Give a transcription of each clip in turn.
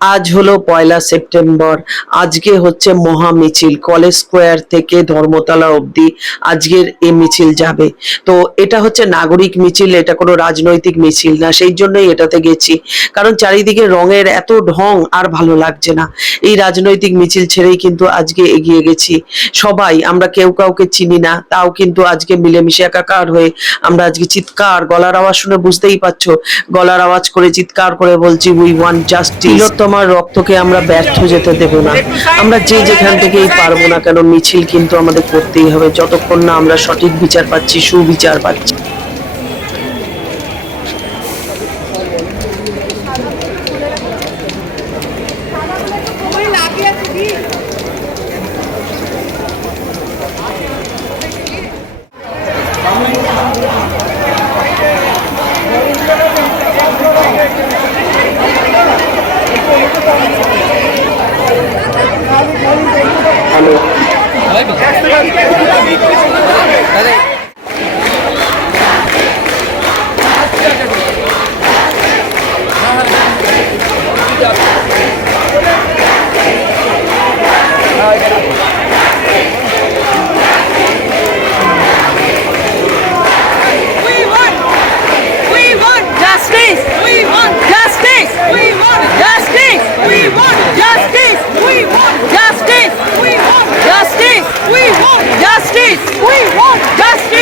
আজ হলো 1 সেপ্টেম্বর। আজকে হচ্ছে মহা মিছিল কলেজ স্কোয়ার থেকে ধর্মতলা অবধি আজকের এই মিছিল যাবে। তো এটা হচ্ছে নাগরিক মিছিল, এটা কোনো রাজনৈতিক মিছিল না, সেই জন্যই এটাতে গেছি। কারণ চারিদিকে রঙের এত ঢং আর ভালো লাগছে না। এই রাজনৈতিক মিছিল ছেড়েই কিন্তু আজকে এগিয়ে গেছি। সবাই আমরা কেউ কাউকে চিনি না, তাও কিন্তু আজকে মিলেমিশে একাকার হয়ে আমরা আজকে চিৎকার, গলার আওয়াজ শুনে বুঝতেই পারছো, গলার আওয়াজ করে চিৎকার করে বলছি উই ওয়ান্ট জাস্টিস। তোমার রক্তকে আমরা ব্যর্থ যেতে দেব না। আমরা যে যেখান থেকেই পারবো না কেন মিছিল কিন্তু আমাদের করতেই হবে, যতক্ষণ না আমরা সঠিক বিচার পাচ্ছি, সুবিচার পাচ্ছি। We want justice!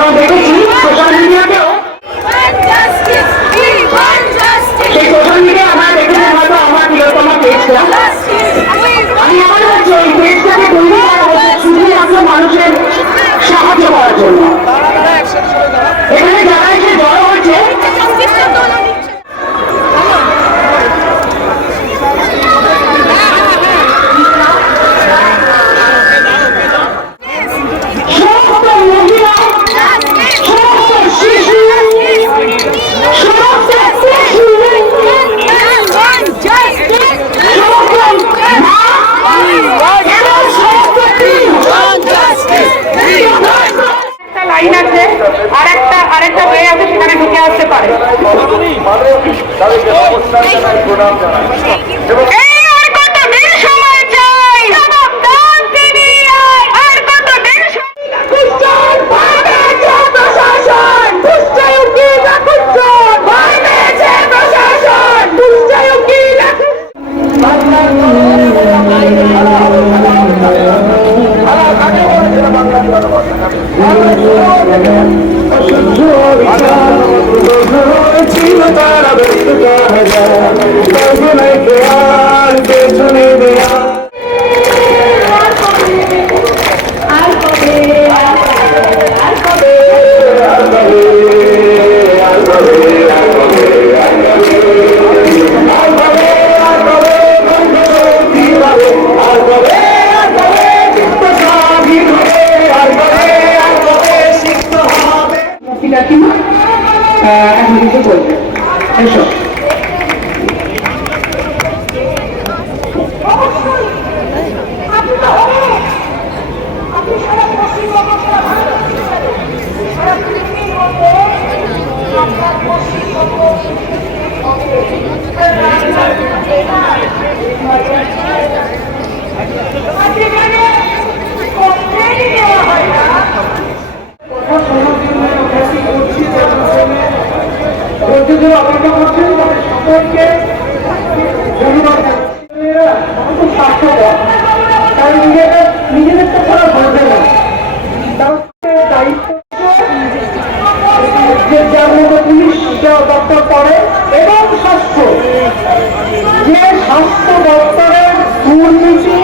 এবং দেখেছি সোশ্যাল মিডিয়াতেও সেই সোশ্যাল মিডিয়া আমরা দেখেছেন হয়তো আমার প্রিয়তমা পেজটা আমি আমার হচ্ছে এই পেজটাকে তৈরি করা হচ্ছে শুধুমাত্র মানুষের সাহায্য করার জন্য। এখানে যারা এসে জড়ো হচ্ছে আরেকটা হয়ে আছে সেখানে ঢুকে আসতে পারে। অপেক্ষা করছেন সকলকে ধন্যবাদ। নিজেদেরটা ছাড়া বলবে না দায়িত্ব যার মধ্যে পুলিশ দপ্তর পড়ে এবং স্বাস্থ্য যে স্বাস্থ্য দপ্তরের দুর্নীতি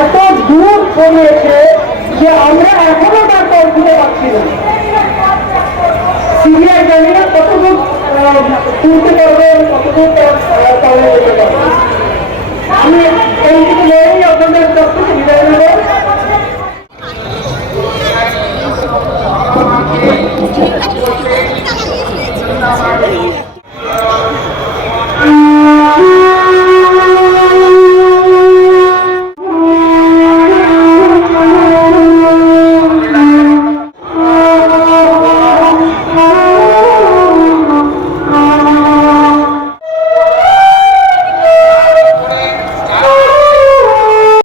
এত দূর কমিয়েছে যে আমরা এখনো তার পর খুঁজে পাচ্ছি না। সিবিআই জানি না কতদূর তুলতে পারবে, কতদূর